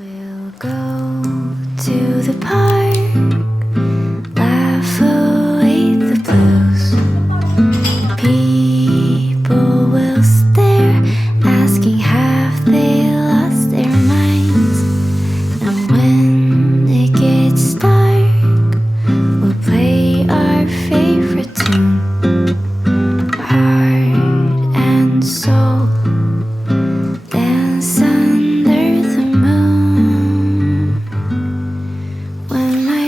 We'll go to the park, laugh away the blues. People will stare, asking have they lost their minds. And when it gets dark, we'll play our favorite tune, heart and soul, dance under the moon. When my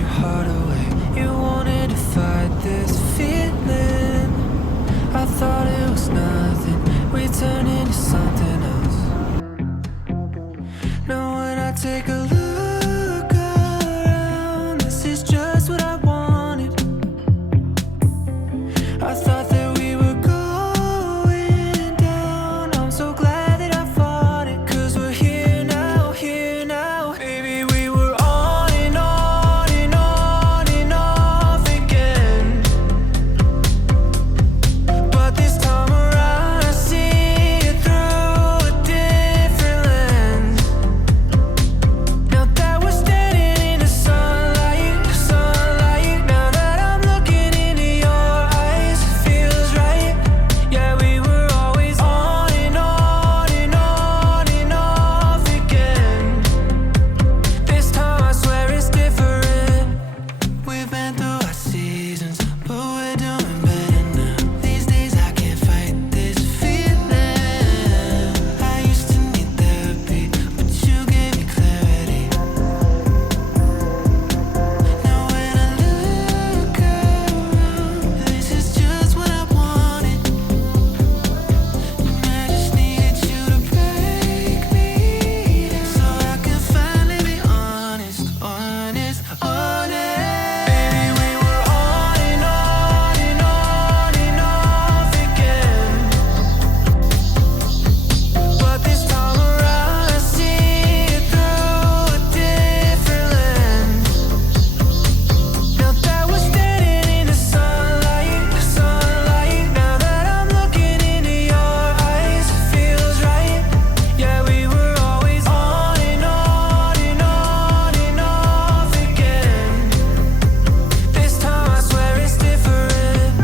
your heart away. You wanted to fight this feeling. I thought it was nothing. We turned into something else. Now when I take a look around, this is just what I wanted. I thought that we were going down. I'm so glad that I fought it, 'cause we're here now, here now. Baby, we were on and on and on and off again. But this time around I see it through a different lens. Now that we're standing in the sunlight, sunlight. Now that I'm looking into your eyes, it feels right. Yeah, we were always on and on and on and off again. This time I swear it's different. We've been through our seasons, but we're doing better now. These days I can't fight this feeling. I used to need therapy, but you gave me clarity. Now when I look around, this is just what I wanted. I just needed you to break me down, so I could finally be honest, honest, honest. Baby, we were on and on and on and off again. But this time around I see it through a different lens. Now that we're standing in the sunlight, sunlight. Now that I'm looking into your eyes, it feels right. Yeah, we were always on and on and on and off again. This time I swear it's different.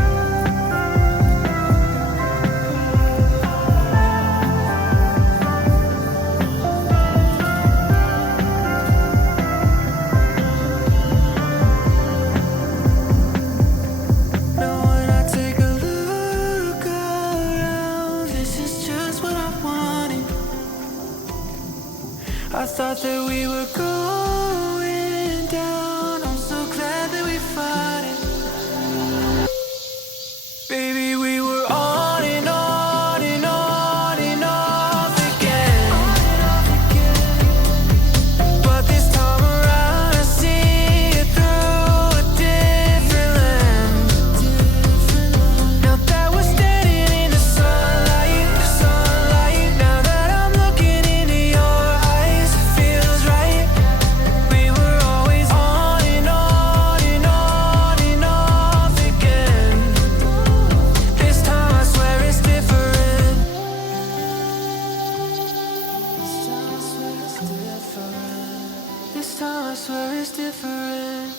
Now when I take a look around, this is just what I wanted. I thought that we were going down. I'm so glad that we fought it. Baby, we were on and on and on and off again. But this time around I see it through a different lens. Now that we're standing in the sunlight, sunlight. Now that I'm looking into your eyes, it feels right. We were always on and on and on and off again. This time I swear it's different. This time I swear it's different.